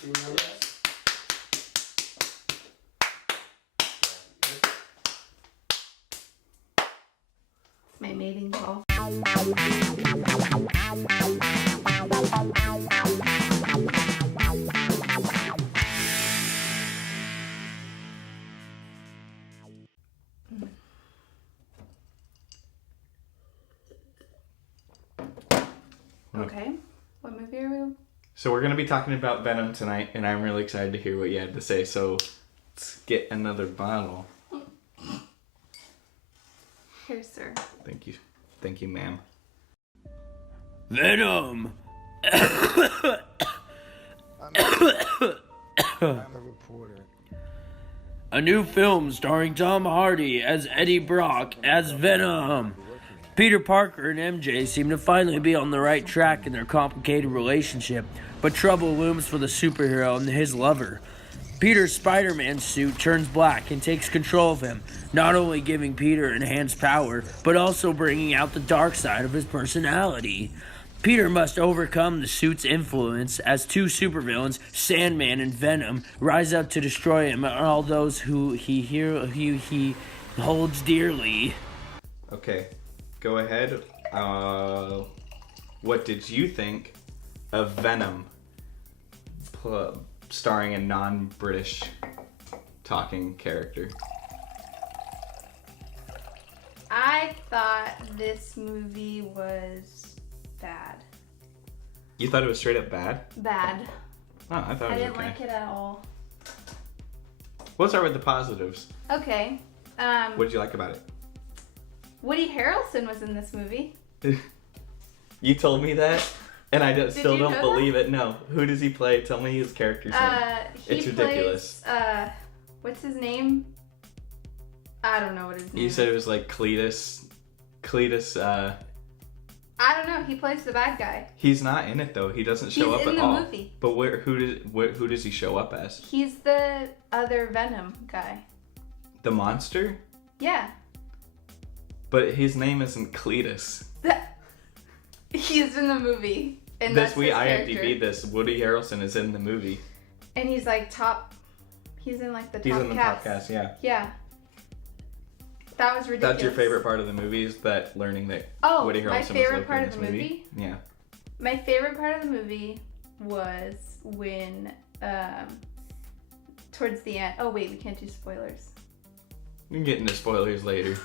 Do you remember that? My mating call. Okay, what movie are we? So we're going to be talking about Venom tonight, and I'm really excited to hear what you had to say. So let's get another bottle. Here, sir. Thank you. Thank you, ma'am. Venom! I'm a reporter. A new film starring Tom Hardy as Eddie Brock as Venom. Peter Parker and MJ seem to finally be on the right track in their complicated relationship, but trouble looms for the superhero and his lover. Peter's Spider-Man suit turns black and takes control of him, not only giving Peter enhanced power, but also bringing out the dark side of his personality. Peter must overcome the suit's influence as two supervillains, Sandman and Venom, rise up to destroy him and all those who he holds dearly. Okay, go ahead. What did you think of Venom starring a non-British talking character? I thought this movie was bad. You thought it was straight up bad? Bad. Oh, I thought it was I didn't okay. like it at all. We'll start with the positives. Okay. What did you like about it? Woody Harrelson was in this movie. You told me that, and I still you don't know believe it. No. Who does he play? Tell me his character's name. It's ridiculous. What's his name? I don't know what his name You is. said it was like Cletus. I don't know. He plays the bad guy. He's not in it though. He doesn't show up He's in at the all. movie. But who does he show up as? He's the other Venom guy. The monster? Yeah. But his name isn't Cletus. He's in the movie. And This that's we his IMDb character. this. Woody Harrelson is in the movie. And he's like he's in like the top He's in the cast. top cast, yeah. Yeah. That was ridiculous. That's your favorite part of the movie, is that learning that Oh, Woody Harrelson my favorite was part in of this the movie? Yeah. My favorite part of the movie was when towards the end. Oh wait, we can't do spoilers. We can get into spoilers later.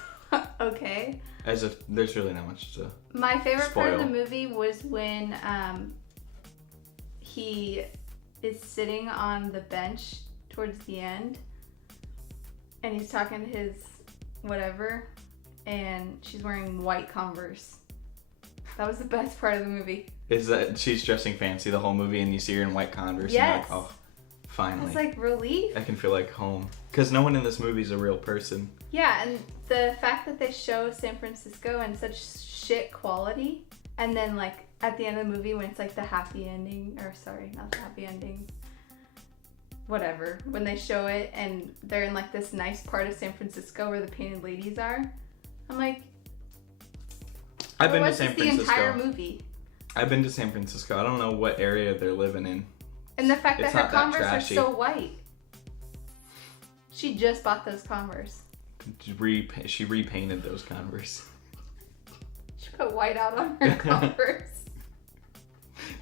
Okay. As if there's really not much to My favorite part of the Spoil. movie was when he is sitting on the bench towards the end and he's talking to his whatever and she's wearing white Converse. That was the best part of the movie. is that she's dressing fancy the whole movie and you see her in white Converse Yes. and you're like, oh, finally. It's like relief. I can feel like home. Because no one in this movie is a real person. Yeah, and the fact that they show San Francisco in such shit quality, and then like at the end of the movie when it's like the happy ending, or sorry, not the happy ending, whatever, when they show it and they're in like this nice part of San Francisco where the painted ladies are, I'm like, I've been to what's San this the entire Francisco. movie? I've been to San Francisco. I don't know what area they're living in. And the fact It's that her not that Converse are trashy. so white. She just bought those Converse. She repainted those Converse. She put white out on her Converse.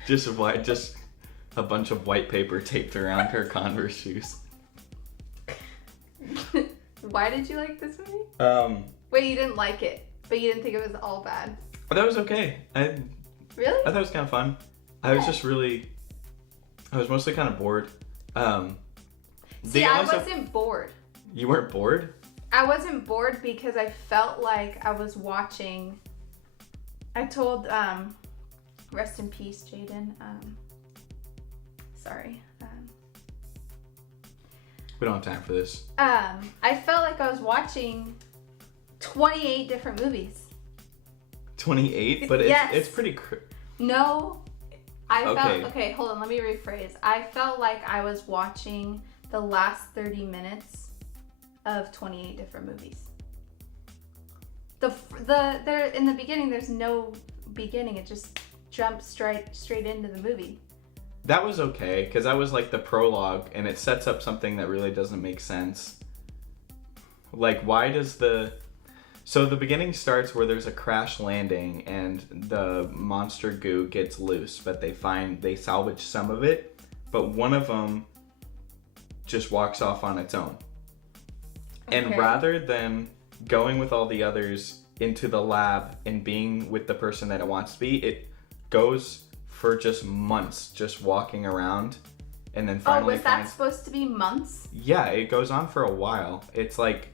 Just a bunch of white paper taped around her Converse shoes. Why did you like this movie? Wait, you didn't like it, but you didn't think it was all bad. That was okay. I Really? thought it was kind of fun. I was mostly kind of bored. See, I wasn't bored. You weren't bored? I wasn't bored because I felt like I was watching. I told, rest in peace, Jaden. Sorry. We don't have time for this. I felt like I was watching 28 different movies. 28? But Yes. it's pretty... No, I Okay. felt, okay, hold on, let me rephrase. I felt like I was watching the last 30 minutes of 28 different movies. There in the beginning, there's no beginning. It just jumps straight into the movie. That was okay, because that was like the prologue, and it sets up something that really doesn't make sense. Like, why does So the beginning starts where there's a crash landing, and the monster goo gets loose, but they salvage some of it, but one of them just walks off on its own. And Okay. rather than going with all the others into the lab and being with the person that it wants to be, it goes for just months just walking around, and then Oh, finally was that supposed to be months? Yeah, it goes on for a while. It's like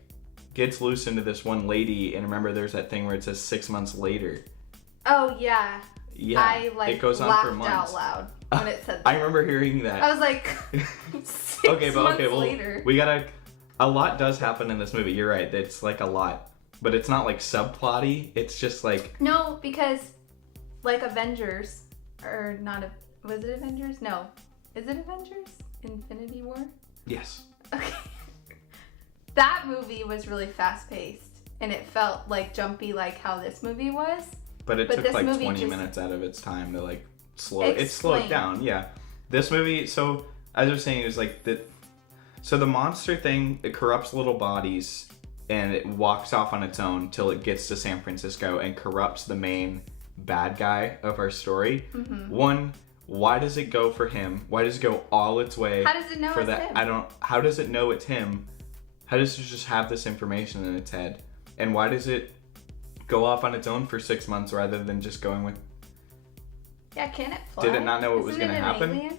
gets loose into this one lady, and remember there's that thing where it says 6 months later. Oh yeah. Yeah, I it goes on laughed for months. out loud when it said that. I remember hearing that. I was like, 6 months later. We gotta. A lot does happen in this movie. You're right. It's like a lot, but it's not like subplotty. It's just like No, because like Avengers, or not a. Was it Avengers? No. Is it Avengers? Infinity War? yes. Okay. That movie was really fast paced, and it felt like jumpy, like how this movie was. But it But took this like movie 20 just- minutes out of its time to like slow. It slowed Explain. down. Yeah. This movie. So as I was saying, it was like the. So the monster thing, it corrupts little bodies, and it walks off on its own till it gets to San Francisco and corrupts the main bad guy of our story. Mm-hmm. One, why does it go for him? Why does it go all its way? How does it know for it's that? him? How does it know it's him? How does it just have this information in its head? And why does it go off on its own for 6 months rather than just going with? Yeah, can it fly? Did it not know what was Isn't gonna it an happen? alien?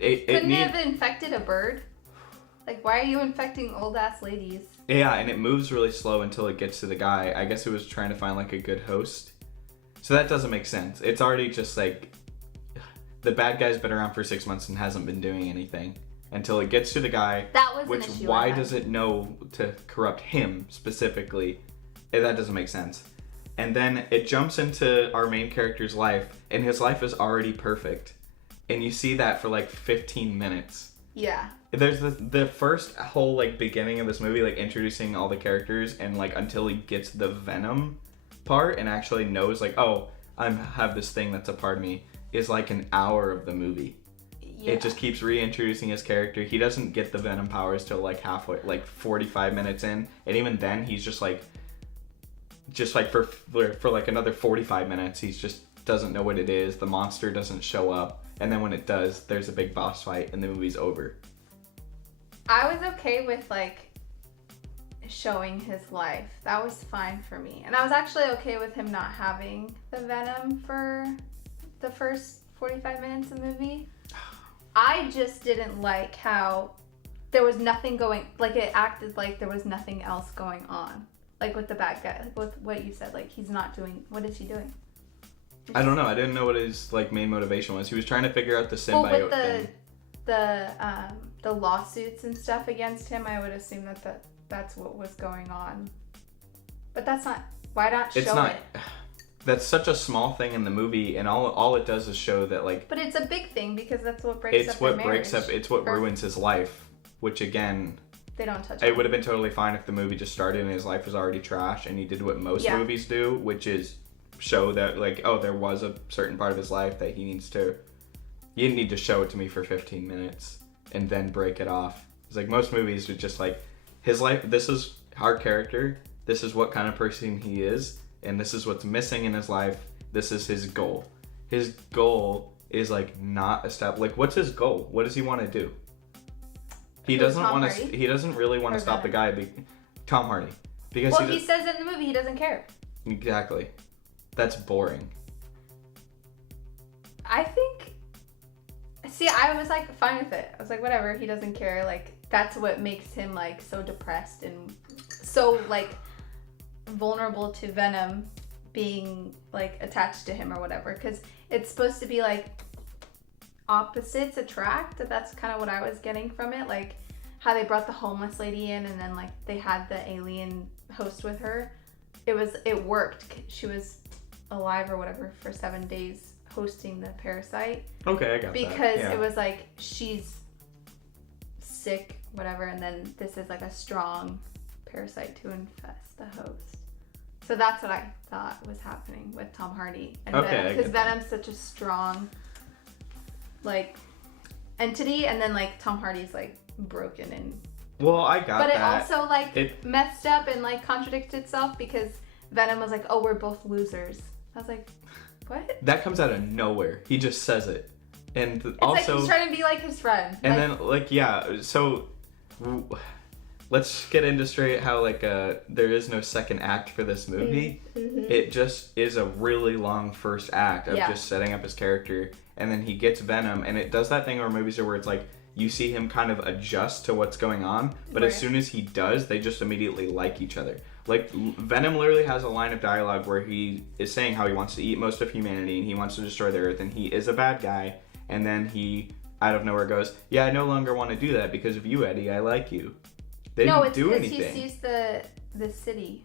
It Couldn't need, it have infected a bird? Like, why are you infecting old ass ladies? Yeah, and it moves really slow until it gets to the guy. I guess it was trying to find like a good host. So that doesn't make sense. It's already just like the bad guy's been around for 6 months and hasn't been doing anything until it gets to the guy. That was Which an issue. why does it know to corrupt him specifically? That doesn't make sense. And then it jumps into our main character's life, and his life is already perfect. And you see that for like 15 minutes. Yeah. There's the first whole like beginning of this movie, like introducing all the characters, and like until he gets the Venom part and actually knows like, oh, I have this thing that's a part of me, is like an hour of the movie. Yeah. It just keeps reintroducing his character. He doesn't get the Venom powers till like halfway, like 45 minutes in, and even then he's just like for like another 45 minutes he's just doesn't know what it is. The monster doesn't show up, and then when it does, there's a big boss fight and the movie's over. I was okay with like showing his life. That was fine for me. And I was actually okay with him not having the Venom for the first 45 minutes of the movie. I just didn't like how there was nothing going, like it acted like there was nothing else going on. Like with the bad guy, like with what you said, like he's not doing, what is he doing? I don't know. I didn't know what his like main motivation was. He was trying to figure out the symbiote Well, with thing. the lawsuits and stuff against him, I would assume that's what was going on. But that's not. Why not show It's not. it? That's such a small thing in the movie, and all it does is show that like But it's a big thing because that's what breaks it's up what their breaks marriage. up. It's what Or ruins his life. Which again, They don't touch it it. would have been totally fine if the movie just started and his life was already trash, and he did what most Yeah. movies do, which is show that like, oh, there was a certain part of his life that he needs to. You didn't need to show it to me for 15 minutes and then break it off. It's like most movies would just like his life. This is our character. This is what kind of person he is, and this is what's missing in his life. This is his goal. His goal is like not established. Like, what's his goal? What does he want to do? He Who, doesn't Tom want to. Hardy? He doesn't really want Or to stop the guy. Tom Hardy, because Well, he he says in the movie he doesn't care. exactly. That's boring. I think. See, I was like fine with it. I was like, whatever. He doesn't care. Like that's what makes him like so depressed and so like vulnerable to Venom being like attached to him or whatever. Because it's supposed to be like opposites attract. That's kind of what I was getting from it. Like how they brought the homeless lady in and then like they had the alien host with her. It worked. She was alive or whatever for 7 days hosting the parasite. Okay, I got that. Because Yeah. it was like she's sick, whatever, and then this is like a strong parasite to infest the host. So that's what I thought was happening with Tom Hardy and Okay, I Venom, because get that. Venom's such a strong like entity, and then like Tom Hardy's like broken and. Well, I got But it that. also like It- messed up and like contradicted itself because Venom was like, "Oh, we're both losers." I was like, "What?" That comes out of nowhere. He just says it, and It's also. like he's trying to be like his friend. And Like, then, like, yeah, so let's get into straight how, like, there is no second act for this movie. Mm-hmm. It just is a really long first act of Yeah. just setting up his character, and then he gets Venom, and it does that thing where movies are where it's like, you see him kind of adjust to what's going on, but as Right. soon as he does, they just immediately like each other. Like, Venom literally has a line of dialogue where he is saying how he wants to eat most of humanity, and he wants to destroy the Earth, and he is a bad guy, and then he out of nowhere goes, "Yeah, I no longer want to do that because of you, Eddie. I like you." They no, didn't it's do because anything. he sees the city.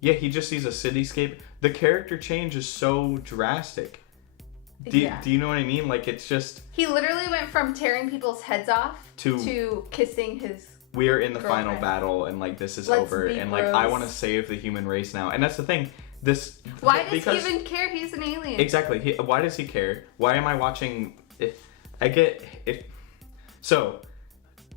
Yeah, he just sees a cityscape. The character change is so drastic. Do Yeah. you know what I mean? Like, it's just He literally went from tearing people's heads off To- kissing his. we are in the final Girlfriend. battle, and like this is Let's over, be and like I bros. want to save the human race now. And that's the thing. This Why does because, he even care? He's an alien. Exactly. Why does he care? Why am I watching? I get it. So,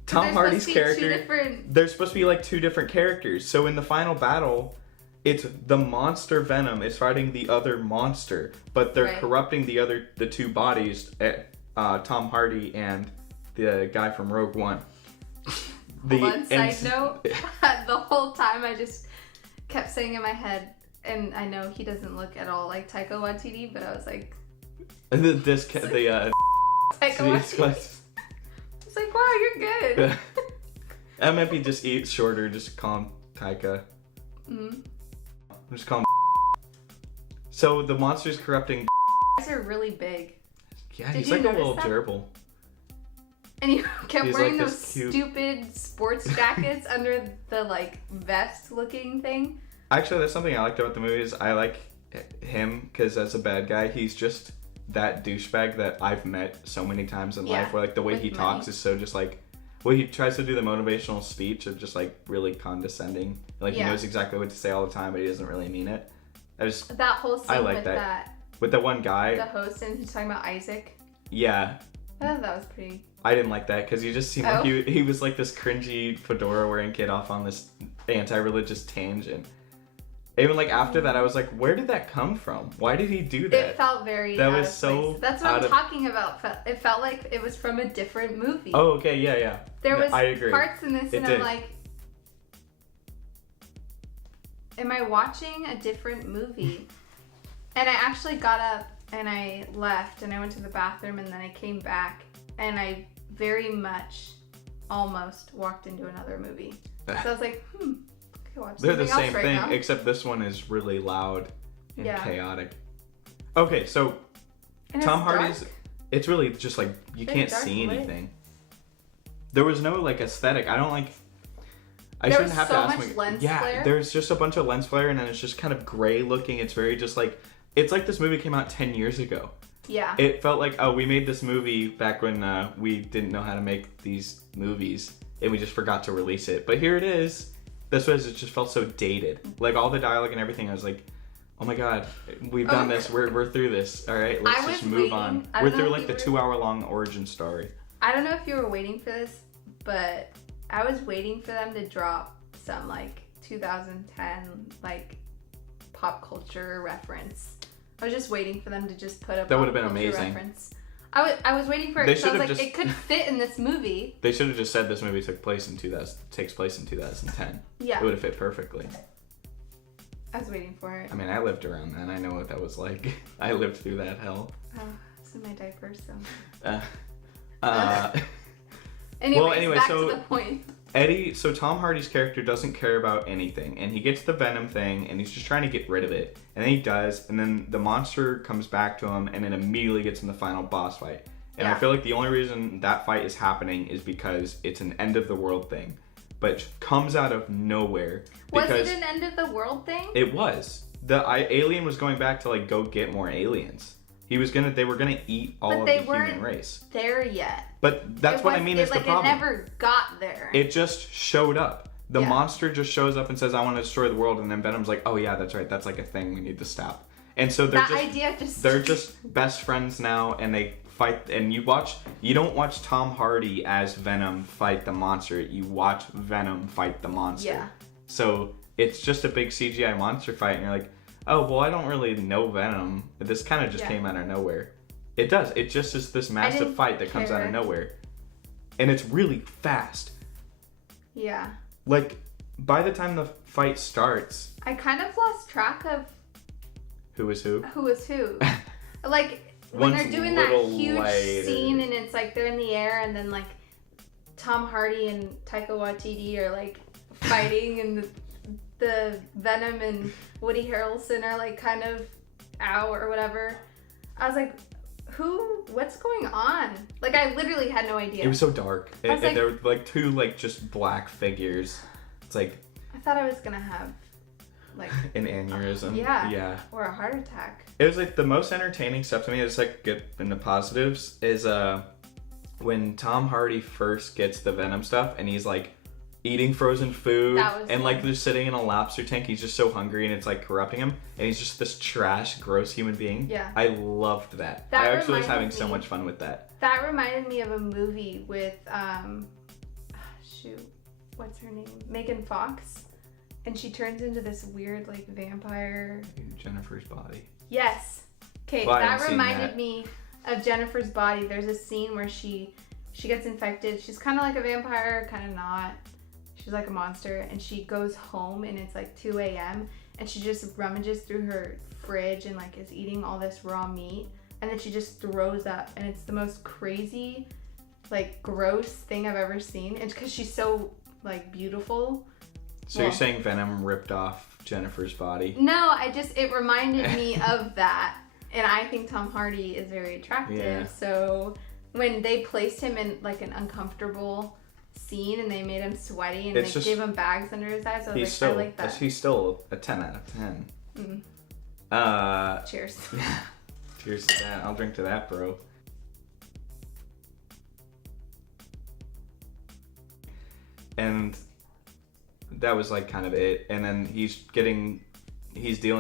Tom There's Hardy's supposed to be two character. different- There's supposed to be like two different characters. So in the final battle, it's the monster Venom is fighting the other monster, but they're Right. corrupting the two bodies. Tom Hardy and the guy from Rogue One. One and- side note, the whole time I just kept saying in my head, and I know he doesn't look at all like Taika Waititi, but I was like, Taika Waititi. It's like, wow, you're good. I might be just eat shorter. Just call him Taika. Mm. Just call him. So the monster's corrupting. Guys are really big. Yeah, Did he's you like a notice little that? gerbil. And he kept He's wearing like those this cute- stupid sports jackets under the like vest looking thing. Actually, that's something I liked about the movie. Is I like him because as a bad guy, he's just that douchebag that I've met so many times in Yeah, life. Where like the way with he money. talks is so just like. Well, he tries to do the motivational speech of just like really condescending. Like Yeah. he knows exactly what to say all the time, but he doesn't really mean it. I just That whole scene I like with that. With that one guy, the host, and he's talking about Isaac. yeah, I thought that was pretty. I didn't like that because he just seemed like Oh. he was like this cringy fedora wearing kid off on this anti-religious tangent. Even like after that, I was like, where did that come from? Why did he do that? It felt very. That out was of so place. That's what out I'm of- talking about. It felt like it was from a different movie. Oh, okay, yeah. There was I agree. parts in this, It and did. I'm like, am I watching a different movie? And I actually got up and I left and I went to the bathroom and then I came back and I very much almost walked into another movie. So I was like, I could watch They're the something same else thing, right now. except this one is really loud and Yeah. chaotic. Okay, so And it's Tom Hardy's. dark. It's really just like you Very can't dark see lit. anything. There was no like aesthetic. I don't like. I There shouldn't was have so to ask much me. lens yeah, flare. there's just a bunch of lens flare, and then it's just kind of gray looking. It's very just like it's like this movie came out 10 years ago. Yeah. It felt like, oh, we made this movie back when we didn't know how to make these movies, and we just forgot to release it. But here it is. This was it just felt so dated. Like all the dialogue and everything. I was like, oh my god, we've done this. We're through this. All right, let's I just was move waiting. on. I We're don't know through if like the you were- 2-hour-long origin story. I don't know if you were waiting for this, but I was waiting for them to drop some like 2010 like pop culture reference. I was just waiting for them to just put a That pop would've been culture amazing. reference. I was waiting for it They because I was should've like, just- it could fit in this movie. They should have just said this movie takes place in 2010. Yeah, It would have fit perfectly. I was waiting for it. I mean, I lived around then. I know what that was like. I lived through that hell. Oh, it's in my diaper, so. Well, Anyways, anyway, back so- to the point. So Tom Hardy's character doesn't care about anything, and he gets the Venom thing, and he's just trying to get rid of it. And then he does, and then the monster comes back to him, and it immediately gets in the final boss fight. And I Yeah. feel like the only reason that fight is happening is because it's an end of the world thing, but it comes out of nowhere. Was Because it an end of the world thing? it was. Alien was going back to like go get more aliens. They were gonna eat all But of they the human weren't race. there yet. But that's It what I was- mean it, is the like, problem. It never got there. It just showed up. The Yeah. monster just shows up and says, I want to destroy the world, and then Venom's like, oh yeah, that's right, that's like a thing we need to stop. And so that idea just they're just best friends now, and they fight, and you don't watch Tom Hardy as Venom fight the monster. You watch Venom fight the monster. Yeah. So it's just a big CGI monster fight, and you're like, oh, well, I don't really know Venom. This kind of just came out of nowhere. It does. It just is this massive fight that comes out of nowhere. And it's really fast. Yeah. Like, by the time the fight starts... I kind of lost track of... Who is who? Who is who. Like, when they're doing that huge scene and it's like they're in the air and then like Tom Hardy and Taika Waititi are like fighting and the Venom and Woody Harrelson are like kind of out or whatever. I was like, what's going on? Like, I literally had no idea. It was so dark. Like, there were like two like just black figures. It's like... I thought I was gonna have like... an aneurysm. Yeah. Or a heart attack. It was like the most entertaining stuff to me. It's like good in the positives is when Tom Hardy first gets the Venom stuff and he's like eating frozen food and like they're sitting in a lobster tank. He's just so hungry and it's like corrupting him, and he's just this trash, gross human being. Yeah. I loved that. I actually was having so much fun with that. That reminded me of a movie with what's her name? Megan Fox. And she turns into this weird like vampire. Jennifer's Body. Yes. Okay, well, that reminded me of Jennifer's Body. There's a scene where she gets infected. She's kind of like a vampire, kind of not. She's like a monster, and she goes home and it's like 2 a.m. and she just rummages through her fridge and like is eating all this raw meat, and then she just throws up, and it's the most crazy, like gross thing I've ever seen. And because she's so like beautiful. So you're saying Venom ripped off Jennifer's Body? No, it reminded me of that. And I think Tom Hardy is very attractive. Yeah. So when they placed him in like an uncomfortable scene and they made him sweaty and gave him bags under his eyes, I was I like that. He's still a 10 out of 10. Cheers. Cheers to that. I'll drink to that, bro. And that was like kind of it. And then he's dealing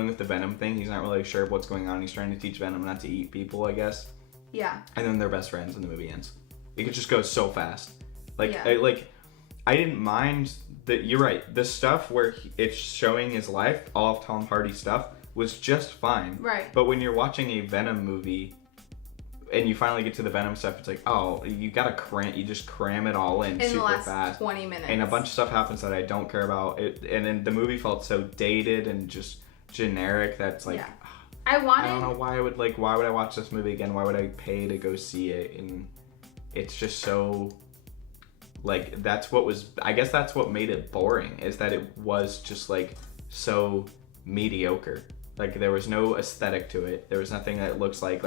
with the Venom thing. He's not really sure what's going on. He's trying to teach Venom not to eat people, I guess. Yeah. And then they're best friends and the movie ends. It could just go so fast. Like, yeah. I didn't mind that. You're right. The stuff where it's showing his life, all of Tom Hardy's stuff, was just fine. Right. But when you're watching a Venom movie and you finally get to the Venom stuff, it's like, oh, you just cram it all in super the last fast. 20 minutes. And a bunch of stuff happens that I don't care about. And then the movie felt so dated and just generic that's like, I don't know why why would I watch this movie again? Why would I pay to go see it? And it's just so, like, I guess that's what made it boring, is that it was just like so mediocre. Like, there was no aesthetic to it. There was nothing that looks like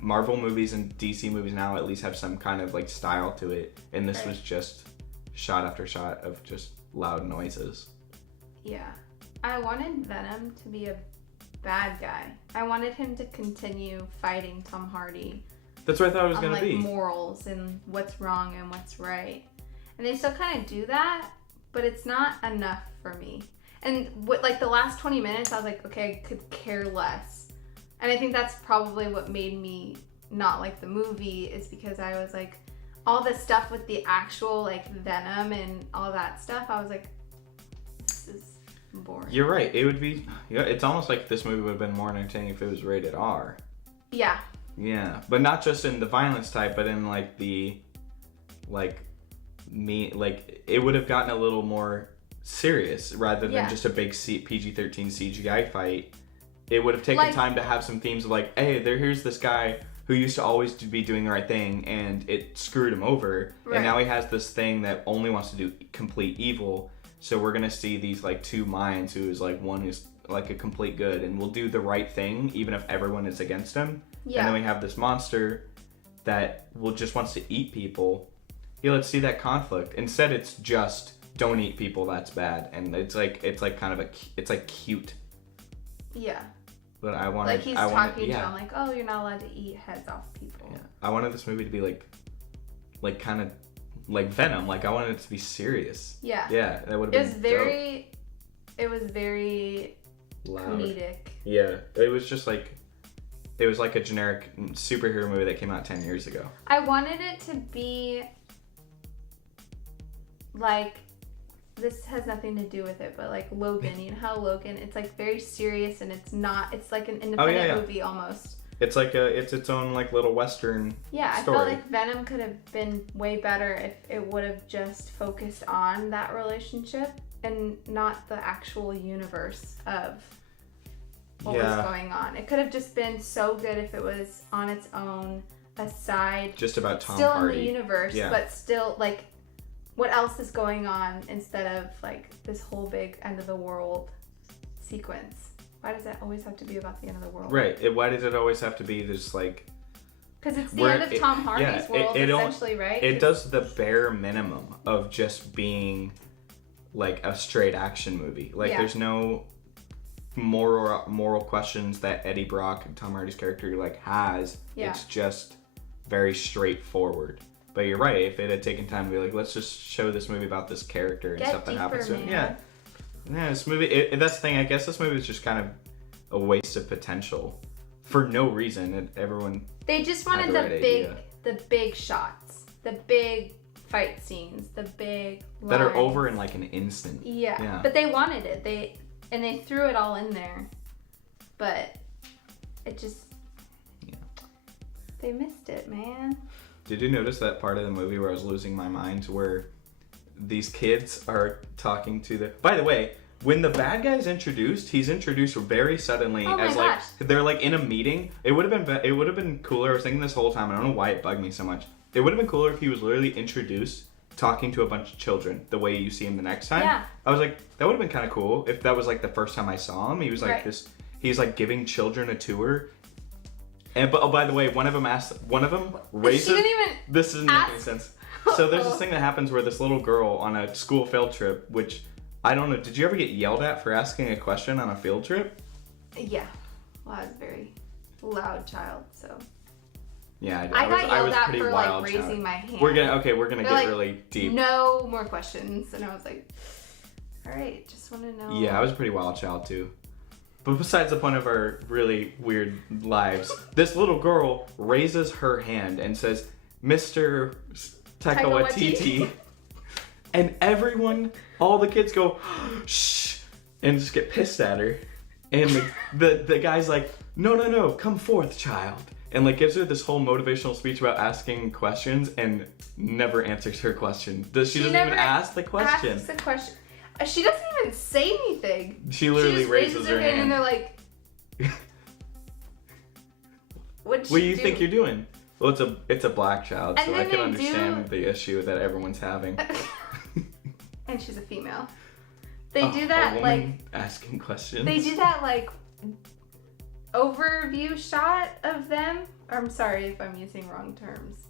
Marvel movies and DC movies now at least have some kind of like style to it. And this was just shot after shot of just loud noises. Yeah. I wanted Venom to be a bad guy. I wanted him to continue fighting Tom Hardy. That's what I thought it was going to be. Morals and what's wrong and what's right. And they still kind of do that, but it's not enough for me. And the last 20 minutes, I was like, okay, I could care less. And I think that's probably what made me not like the movie, is because I was like, all the stuff with the actual like Venom and all that stuff, I was like, this is boring. You're right. It would be, it's almost like this movie would have been more entertaining if it was rated R. Yeah. Yeah. But not just in the violence type, but in like the, it would have gotten a little more serious rather than just a big PG-13 CGI fight. It would have taken time to have some themes of like, hey, here's this guy who used to always be doing the right thing and it screwed him over. Right. And now he has this thing that only wants to do complete evil. So we're going to see these like two minds, who is like, one is like a complete good and will do the right thing even if everyone is against him. Yeah. And then we have this monster that just wants to eat people. Yeah, let's see that conflict. Instead, it's just, don't eat people, that's bad. And it's like kind of it's like cute. Yeah. But I wanted, like he's talking to him like, oh, you're not allowed to eat heads off people. Yeah. I wanted this movie to be like kind of like Venom. Like, I wanted it to be serious. Yeah. Yeah, that would have been It was very loud. Comedic. Yeah, it was just like, it was like a generic superhero movie that came out 10 years ago. I wanted it to be like, this has nothing to do with it, but like Logan, you know how Logan, it's like very serious and it's like an independent movie almost. It's like it's its own like little Western Yeah, I story. felt like Venom could have been way better if it would have just focused on that relationship and not the actual universe of what was going on. It could have just been so good if it was on its own, aside. Just about Tom still Hardy. in the universe, but still like what else is going on instead of like this whole big end of the world sequence. Why does that always have to be about the end of the world? Right. Why does it always have to be just like... Because it's the end of Tom Hardy's world, essentially, right? It does the bare minimum of just being like a straight action movie. Like there's no moral questions that Eddie Brock, Tom Hardy's character, like has. Yeah. It's just very straightforward. But you're right. If it had taken time to be like, let's just show this movie about this character and stuff that happens to him. Yeah. Yeah, this movie, that's the thing, I guess this movie is just kind of a waste of potential for no reason. They just wanted the big shots, the big fight scenes, the big lines. That are over in like an instant. Yeah. But they wanted it. They threw it all in there. But it just, they missed it, man. Did you notice that part of the movie where I was losing my mind, where these kids are talking to the... By the way, when the bad guy's introduced, he's introduced very suddenly as like they're like in a meeting. It would have been cooler. I was thinking this whole time. I don't know why it bugged me so much. It would have been cooler if he was literally introduced talking to a bunch of children the way you see him the next time. Yeah. I was like, that would have been kind of cool if that was like the first time I saw him. He was like this. He's like giving children a tour. And but by the way, one of them raises. She didn't even. This doesn't make any sense. So there's this thing that happens where this little girl on a school field trip, which I don't know, did you ever get yelled at for asking a question on a field trip? Yeah. Well, I was a very loud child, so. Yeah, I got yelled at for like raising my hand. We're gonna get like, really deep. No more questions, and I was like, all right, just want to know. Yeah, I was a pretty wild child too. But besides the point of our really weird lives, this little girl raises her hand and says, "Mr. Taika Waititi," and everyone, all the kids go, "Shh," and just get pissed at her. And the guy's like, no, come forth, child. And like gives her this whole motivational speech about asking questions and never answers her question. She doesn't even ask the question. Asks the question. She doesn't even say anything. She literally raises her hand. And they're like, what do you think you're doing? Well, it's a black child, so I can understand the issue that everyone's having. And she's a female. They do that like asking questions. They do that like overview shot of them. I'm sorry if I'm using wrong terms.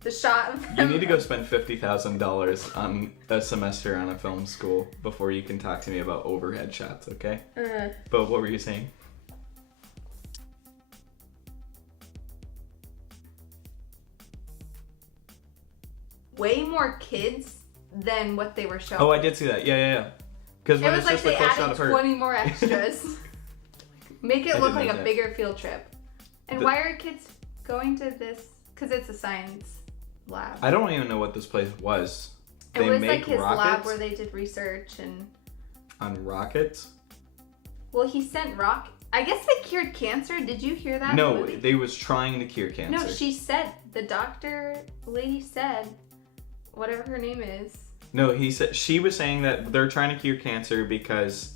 The shot of them. You need to go spend $50,000 on a semester on a film school before you can talk to me about overhead shots, okay? But what were you saying? Way more kids than what they were showing. Oh, I did see that. Yeah. Because when it's just like a close shot of her. 20 more extras. Make it look like a bigger field trip. And why are kids going to this? Because it's a science lab. I don't even know what this place was. It was like his lab where they did research and... On rockets? Well, he sent I guess they cured cancer. Did you hear that? No, they was trying to cure cancer. No, she said, the lady said, whatever her name is. No, she was saying that they're trying to cure cancer because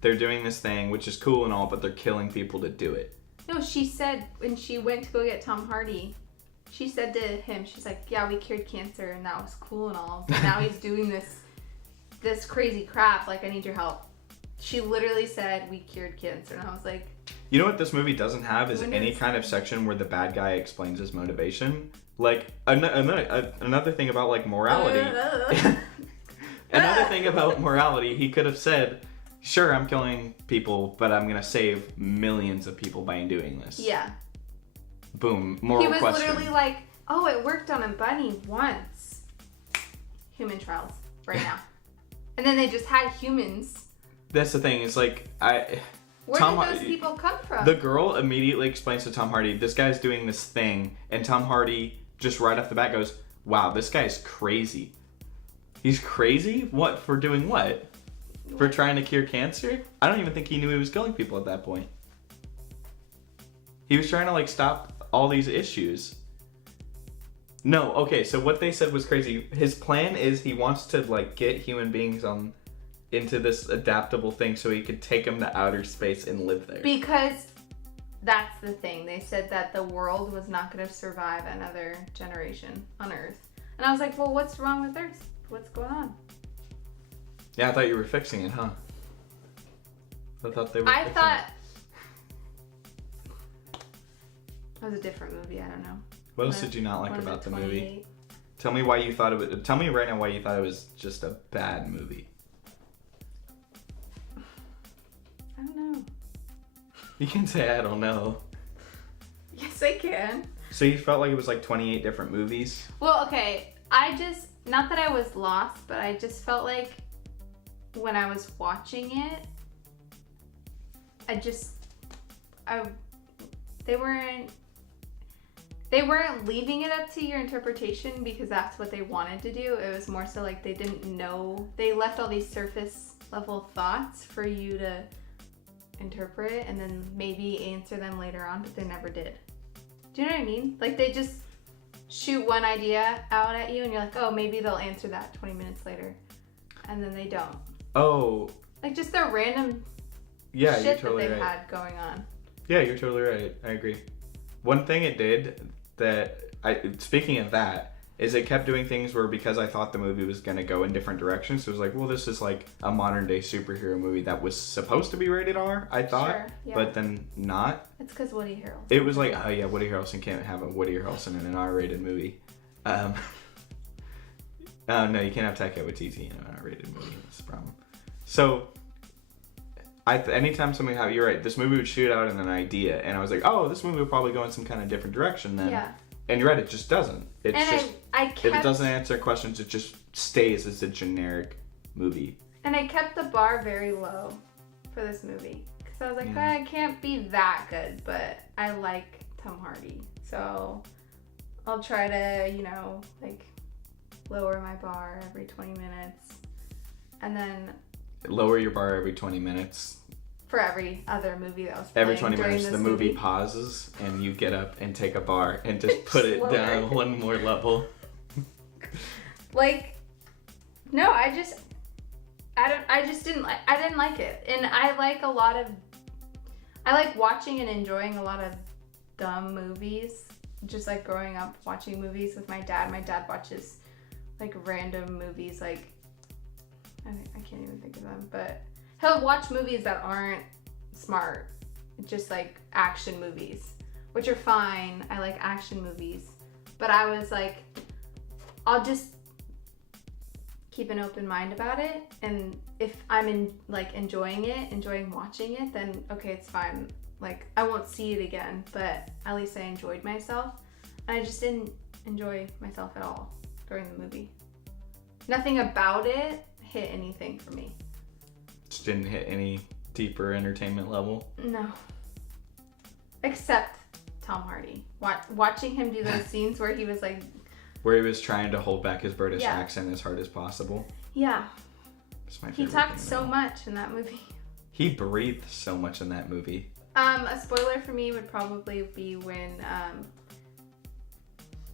they're doing this thing, which is cool and all, but they're killing people to do it. No, she said when she went to go get Tom Hardy, she said to him, she's like, yeah, we cured cancer and that was cool and all, but now he's doing this crazy crap, like I need your help. She literally said we cured cancer, and I was like, you know what this movie doesn't have is any kind of section where the bad guy explains his motivation. Like another thing about like morality. Another thing about morality, he could have said, sure, I'm killing people, but I'm gonna save millions of people by doing this. Yeah. Boom. Moral question. He was literally like, oh, it worked on a bunny once. Human trials right now. And then they just had humans. That's the thing. It's like Where did those people come from? The girl immediately explains to Tom Hardy, this guy's doing this thing, and Tom Hardy just right off the bat goes, wow, this guy's crazy. He's crazy? What? For doing what? For trying to cure cancer? I don't even think he knew he was killing people at that point. He was trying to like stop all these issues. No, okay, so what they said was crazy. His plan is he wants to like get human beings into this adaptable thing so he could take them to outer space and live there. Because that's the thing. They said that the world was not going to survive another generation on Earth. And I was like, well, what's wrong with Earth? What's going on? Yeah, I thought you were fixing it, huh? I thought they were I fixing thought it. it was a different movie. I don't know. What else did you not like about the movie? 28? Tell me why you thought it was. Tell me right now why you thought it was just a bad movie. I don't know. You can say I don't know. Yes, I can. So you felt like it was like 28 different movies? Well, okay. Not that I was lost, but I just felt like when I was watching it, they weren't leaving it up to your interpretation because that's what they wanted to do. It was more so like they didn't know. They left all these surface level thoughts for you to interpret and then maybe answer them later on, but they never did. Do you know what I mean? Like they just shoot one idea out at you and you're like, oh, maybe they'll answer that 20 minutes later. And then they don't. Oh. Like just the random Yeah, you're shit totally that they've right. had going on. Yeah, you're totally right. I agree. One thing it did speaking of that, is it kept doing things where because I thought the movie was going to go in different directions, so it was like, well, this is like a modern day superhero movie that was supposed to be rated R, I thought, Sure, yeah. but then not. It's because Woody Harrelson. It was like, oh yeah, Woody Harrelson can't have a Woody Harrelson in an R-rated movie. No, you can't have Taika Waititi in an R-rated movie. That's the problem. So, anytime something happened, you're right, this movie would shoot out in an idea, and I was like, oh, this movie will probably go in some kind of different direction then. Yeah. And you're right, it just doesn't. It's And just, I if it kept, doesn't answer questions, it just stays as a generic movie. and I kept the bar very low for this movie. Because I was like, Yeah. I can't be that good, but I like Tom Hardy. So I'll try to, lower my bar every 20 minutes. And then Lower your bar every 20 minutes. for every other movie that was Every playing 20 during minutes, this the movie pauses, and you get up and take a bar and just put it Lower. down one more level. I didn't like it. And I like watching and enjoying a lot of dumb movies. Just like growing up watching movies with my dad. My dad watches like random movies, like I can't even think of them, but he'll watch movies that aren't smart, just like action movies, which are fine. I like action movies, but I was like, I'll just keep an open mind about it, and if I'm enjoying watching it, then okay, it's fine. Like I won't see it again, but at least I enjoyed myself. I just didn't enjoy myself at all during the movie. Nothing about it hit anything for me. Just didn't hit any deeper entertainment level. No. Except Tom Hardy. Watching him do those scenes where he was like... Where he was trying to hold back his British Yeah. accent as hard as possible. Yeah. It's my He favorite talked thing so about much in that movie. it. He breathed so much in that movie. A spoiler for me would probably be when...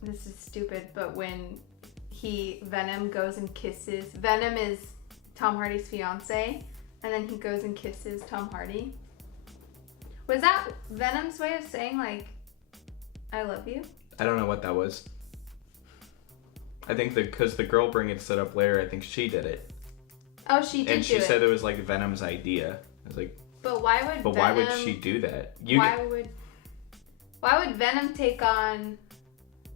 this is stupid, but when Venom goes and kisses... Venom is Tom Hardy's fiance, and then he goes and kisses Tom Hardy. Was that Venom's way of saying, like, I love you? I don't know what that was. I think because the girl bringing it up later, I think she did it. Oh, she did And she do said it. it was like Venom's idea. I was like, But why would but Venom... why would she do that? Why would Venom take on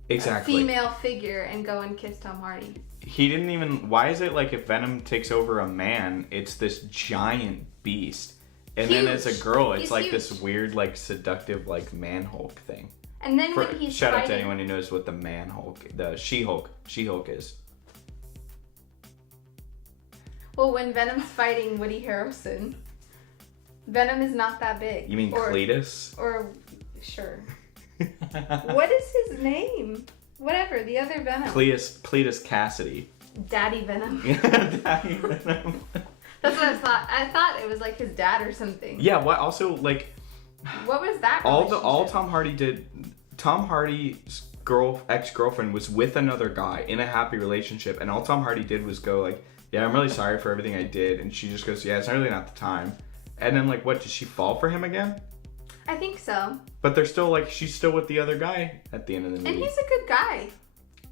Exactly. a female figure and go and kiss Tom Hardy? He didn't even... Why is it like if Venom takes over a man, it's this giant beast. And then as a Huge. girl, it's He's like huge. this weird, like, seductive, like, man-Hulk thing. And then when he's Shout out fighting... to anyone who knows what the man-Hulk, the She-Hulk is. Well, when Venom's fighting Woody Harrelson, Venom is not that big. You mean Cletus? Or, sure. What is his name? Whatever, the other Venom. Cletus Cassidy. Daddy Venom. Daddy Venom. That's what I thought. I thought it was like his dad or something. Yeah, what also, like... What was that all Tom Hardy did... Tom Hardy's ex-girlfriend was with another guy in a happy relationship, and all Tom Hardy did was go like, yeah, I'm really sorry for everything I did, and she just goes, yeah, it's really not the time. And then like, what, did she fall for him again? I think so. But they're still like, she's still with the other guy at the end of the movie. And he's a good guy.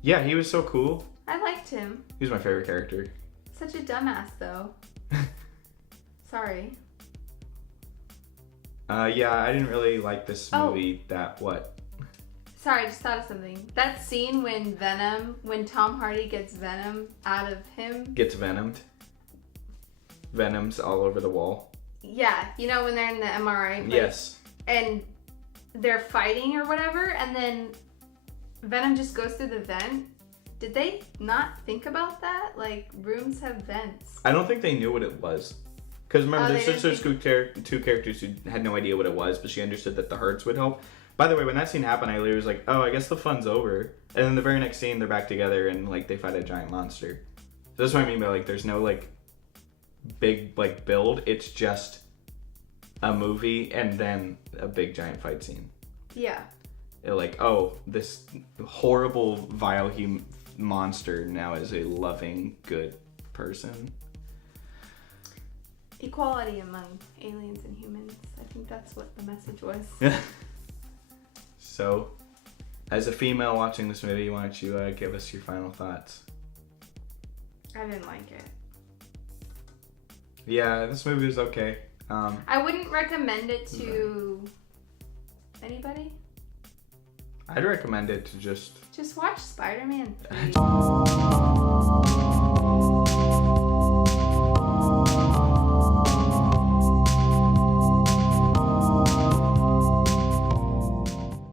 Yeah, he was so cool. I liked him. He was my favorite character. Such a dumbass though. Sorry. Yeah, I didn't really like this movie what? Sorry, I just thought of something. That scene when Tom Hardy gets Venom out of him. Gets venomed. Venom's all over the wall. Yeah, you know when they're in the MRI place? Yes. And they're fighting or whatever, and then Venom just goes through the vent. Did they not think about that? Like, rooms have vents. I don't think they knew what it was. Because remember, there's just those two characters who had no idea what it was, but she understood that the hurts would help. By the way, when that scene happened, I literally was like, oh, I guess the fun's over. And then the very next scene, they're back together and, like, they fight a giant monster. So that's what I mean by, like, there's no, like, big, like, build. It's just a movie and then a big giant fight scene. Yeah. They're like, oh, this horrible, vile monster now is a loving, good person. Equality among aliens and humans. I think that's what the message was. So, as a female watching this movie, why don't you give us your final thoughts? I didn't like it. Yeah, this movie was okay. I wouldn't recommend it to anybody. I'd recommend it to just watch Spider-Man 3.